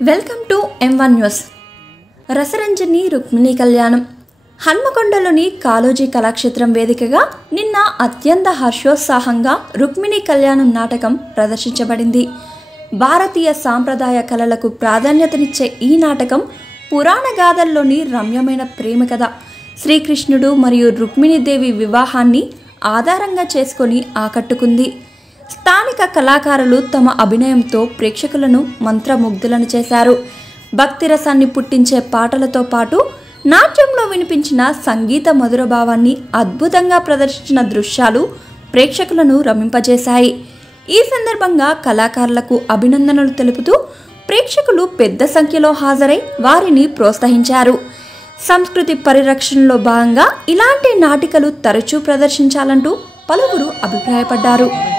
Welcome to M1 news. Rasaranjani Rukmini Kalyanam హన్మకొండలోని కాళోజీ కళాక్షేత్రం వేదికగా నిన్న అత్యంత హర్షోత్సాహంగా రుక్మిణీ కళ్యాణం నాటకం ప్రదర్శించబడింది. భారతీయ సాంప్రదాయ కళలకు ప్రాధాన్యతనిచ్చే ఈ నాటకం పురాణ గాథల్లోని రమ్యమైన ప్రేమ కథ శ్రీకృష్ణుడు మరియు రుక్మిణీదేవి వివాహాన్ని ఆధారంగా చేసుకొని ఆకట్టుకుంది. స్థానిక కళాకారులు తమ అభినయంతో ప్రేక్షకులను మంత్రముగ్ధులను చేశారు. భక్తి రసాన్ని పుట్టించే పాటలతో పాటు నాట్యంలో వినిపించిన సంగీత మధురభావాన్ని అద్భుతంగా ప్రదర్శించిన దృశ్యాలు ప్రేక్షకులను రమింపజేశాయి. ఈ సందర్భంగా కళాకారులకు అభినందనలు తెలుపుతూ ప్రేక్షకులు పెద్ద సంఖ్యలో హాజరై వారిని ప్రోత్సహించారు. సంస్కృతి పరిరక్షణలో భాగంగా ఇలాంటి నాటికలు తరచూ ప్రదర్శించాలంటూ పలువురు అభిప్రాయపడ్డారు.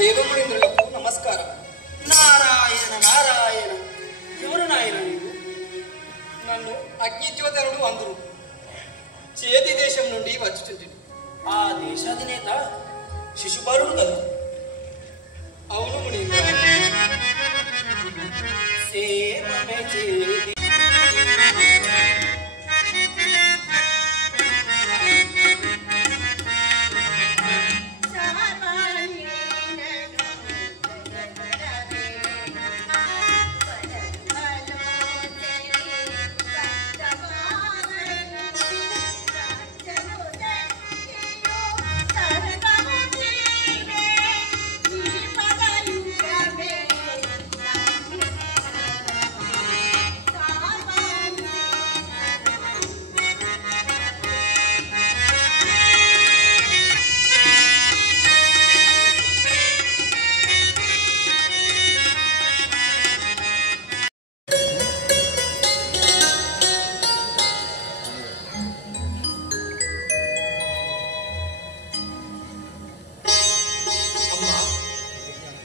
దేవమునింద్రులకు నమస్కారం. నారాయణ నారాయణ. ఎవరు నాయన నీవు? నన్ను అగ్నిజ్యోతనుడు అందరు చేతి దేశం నుండి వచ్చుచుంటిని. ఆ దేశాధినేత శిశుపాలుడు కదా? అవును మునీంద్ర. సేవమే చేతి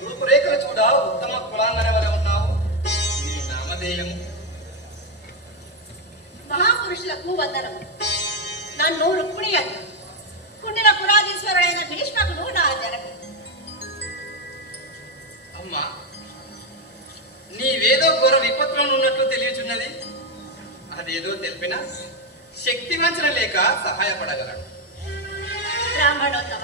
రూపురేఖలు చూడ ఉత్తమ కులాంగనే వలె ఉన్నావు. నీ నామధేయము? మహాపురుషులకు వందనము. నన్ను రుక్మిణి అని కుండిన పురాధీశ్వరుడైన భీష్మకుడు నా జనకు. అమ్మా, నీవేదో ఘోర విపత్తులో ఉన్నట్లు తెలియచున్నది. అదేదో తెలిపినా శక్తి వంచన లేక సహాయపడగలడు. బ్రాహ్మణోత్తమ,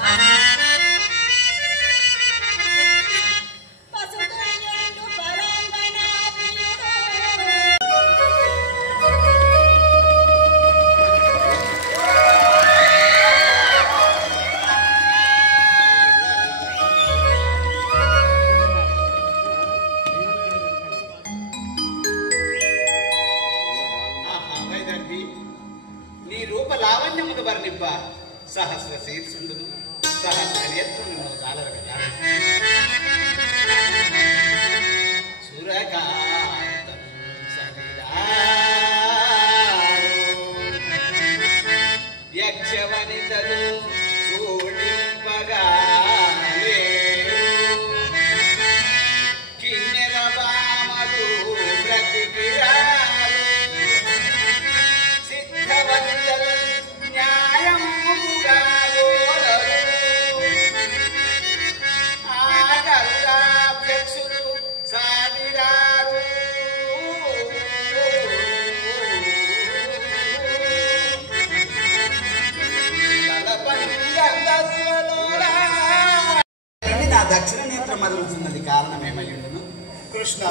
నీ రూప లావణ్యమును వర్ణింప సహస్ర శీర్షుండును సహస్ర నేత్రులను చాలర కదా. సురకాంతం యక్షవనితలు చూడింపగా కిన్నెర బామలు ప్రతికిరా సాటిరారు కలుగుతున్నది కారణమేమయ్యుండును? కృష్ణ,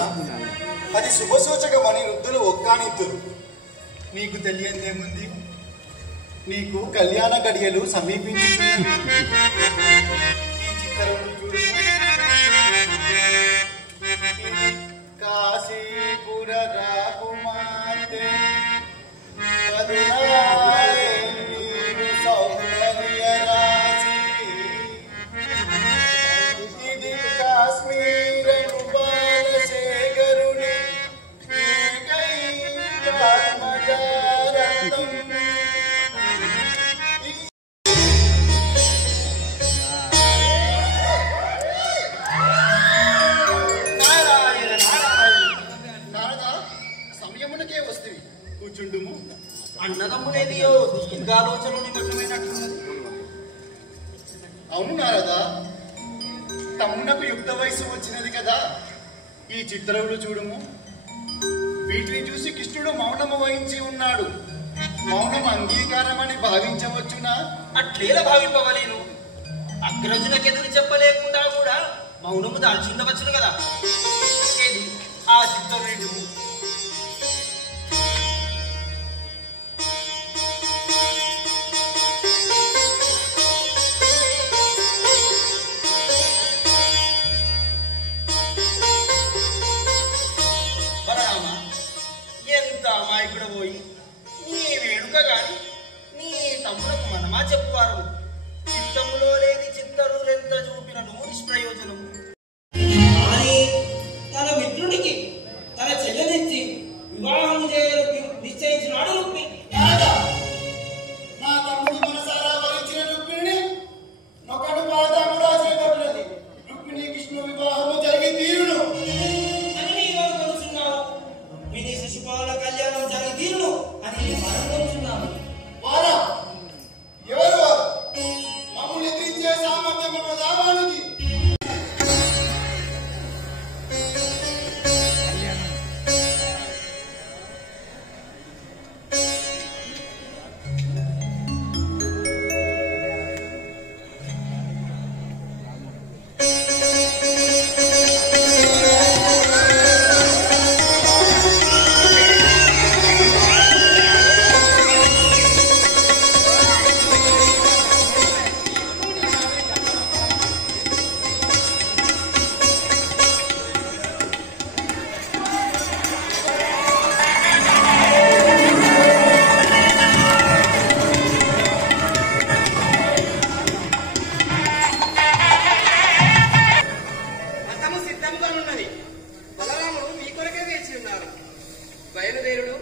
అది శుభసూచకమని వృద్ధులు ఒక్కానిద్దురు. నీకు తెలియందేముంది? నీకు కళ్యాణ గడియలు సమీపించుచున్నవి. ఈ చిత్రమును చూడు. కాశీపుర రాకుమార్తె పదునారేళ్ళు సౌందర్య రాశి. ఇది కాశ్మీర బాలశేఖరుని ఏకైకాత్మజానందం. కూర్చుండుము. అన్నదమ్ములేదియో దీర్ఘాలోచనలు నిమగ్నమైనట్లున్నది. అవును నారదా, తమ్మునకు యుక్త వయసు వచ్చినది కదా. ఈ చిత్రములు చూడుము. వీటిని చూసి కృష్ణుడు మౌనము వహించి ఉన్నాడు. మౌనం అంగీకారమని భావించవచ్చునా? అట్లేలా భావింపవలేను? అగ్రజునకెదురు చెప్పలేకుండా కూడా మౌనము దాల్చిందవచ్చును కదా. ఏది ఆ చిత్రం రెండు? అమాయకుడు పోయి నీ వేడుక గాని నీ తమ్ములకు మనమా చెప్పువారు. చిత్తములో లేని చిత్తరులెంత చూపినను నిష్ప్రయోజనము. కానీ తన మిత్రునికి తన చెల్లెనిచ్చి వివాహం చేయడానికి నిశ్చయించినాడు రుక్మి. నా తమ్ముడు మనసారా వరించిన రుక్మిణిని ఒకడు పాడతా కూడా చేపట్టినది. రుక్మిణి కృష్ణ వివాహము జరిగి తీరును అని నీవు అనుకుంటున్నావు. రుక్మిణి శిశుపాల కళ్యాణం జరిగి తీరును అని మనం అనుకుంటున్నాము. వారా ఎవరు వారు? మమ్మల్ని ఎదిరించే సామర్థ్యం ఉన్న దావానికి. బయలుదేరుడు.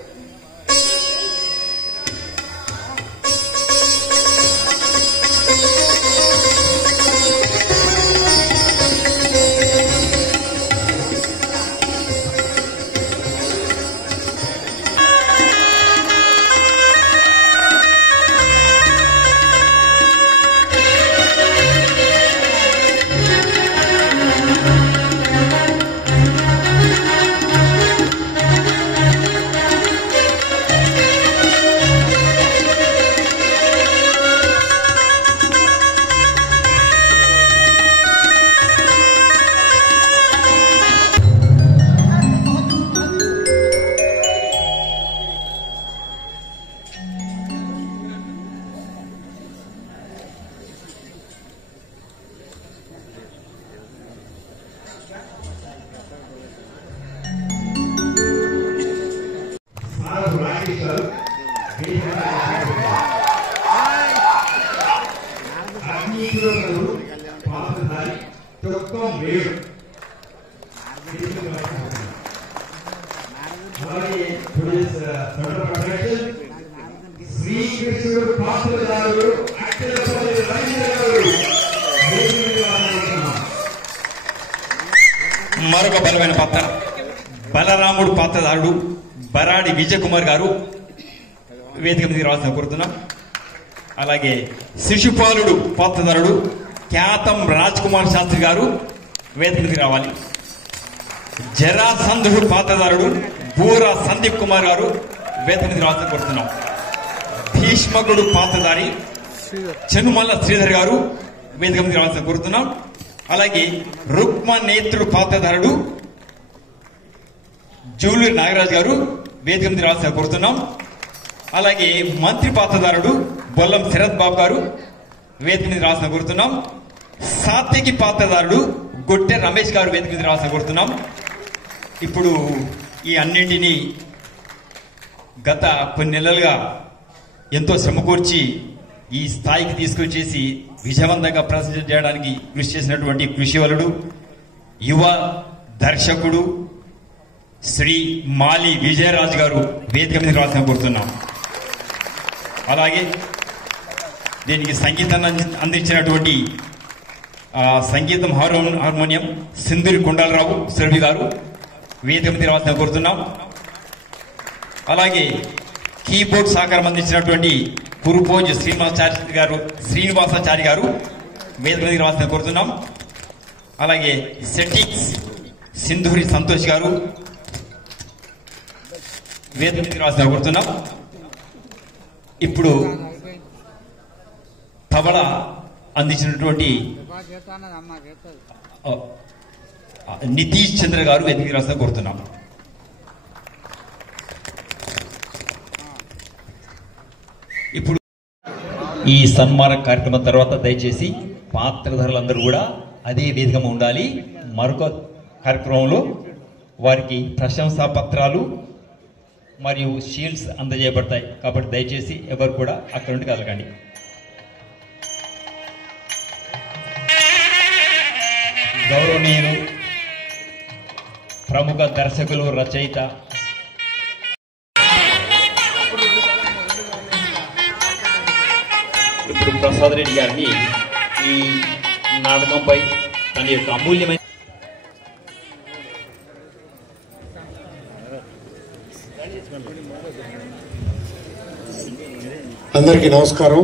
మరొక బలమైన పాత్ర బలరాముడు పాత్రధారుడు బరాడి విజయ్ కుమార్ గారు వేదిక మీద రావాల్సిన కోరుతున్నాం. అలాగే శిశుపాలుడు పాత్రధారుడు ఖ్యాతం రాజ్ కుమార్ శాస్త్రి గారు వేదిక మీద రావాలి. జరాసంధుడు పాత్రధారుడు బూరా సందీప్ కుమార్ గారు వేదిక మీద రావాల్సిన కోరుతున్నాం. భీష్మకుడు పాత్రధారి చెనుమల్ల శ్రీధర్ గారు వేదిక మీద రావాల్సిన కోరుతున్నాం. అలాగే రుక్మ నేత్రుడు పాత్రధారుడు జూలూరి నాగరాజు గారు వేదిక మీద రావాల్సిన కోరుతున్నాం. అలాగే మంత్రి పాత్రధారుడు బొల్లం శరత్ బాబు గారు వేదిక మీద రావాల్సిన కోరుతున్నాం. సాత్వికి పాత్రధారుడు గొట్టె రమేష్ గారు వేదిక మీద రావాల్సిన కోరుతున్నాం. ఇప్పుడు ఈ అన్నింటినీ గత కొన్ని నెలలుగా ఎంతో శ్రమకూర్చి ఈ స్థాయికి తీసుకొచ్చేసి విజయవంతంగా ప్రదర్శన చేయడానికి కృషి చేసినటువంటి కృషివలుడు యువ దర్శకుడు శ్రీ మాలి విజయరాజు గారు వేదిక మీద రావాల్సిన కోరుతున్నాం. అలాగే దీనికి సంగీతాన్ని అందించినటువంటి సంగీతం హార్మోనియం సింధూరి కొండలరావు సురభి గారు వేదిక మీద రావాల్సిన కోరుతున్నాం. అలాగే కీబోర్డ్ సహకారం అందించినటువంటి కురుపోజ్ శ్రీనివాసాచారి గారు వేదిక మీద రావాల్సిన కోరుతున్నాం. అలాగే సెట్టింగ్స్ సింధూరి సంతోష్ గారు వేదిక మీద రావాల్సిన కోరుతున్నాం. ఇప్పుడు తబలా అందించినటువంటి నితీష్ చంద్ర గారు వేదిక మీద రావాల్సిన కోరుతున్నాం. ఇప్పుడు ఈ సన్మాన కార్యక్రమం తర్వాత దయచేసి పాత్రధారులందరూ కూడా అదే వేదిక ఉండాలి. మరొక కార్యక్రమంలో వారికి ప్రశంసా పత్రాలు మరియు షీల్డ్స్ అందజేయబడతాయి. కాబట్టి దయచేసి ఎవరు కూడా అక్కడ నుండి కలగండి. గౌరవనీయులు ప్రముఖ దర్శకులు రచయిత ఇప్పుడు ప్రసాద్ రెడ్డి గారిని ఈ నాటకంపై తన యొక్క అమూల్యమైన అందరికీ నమస్కారం.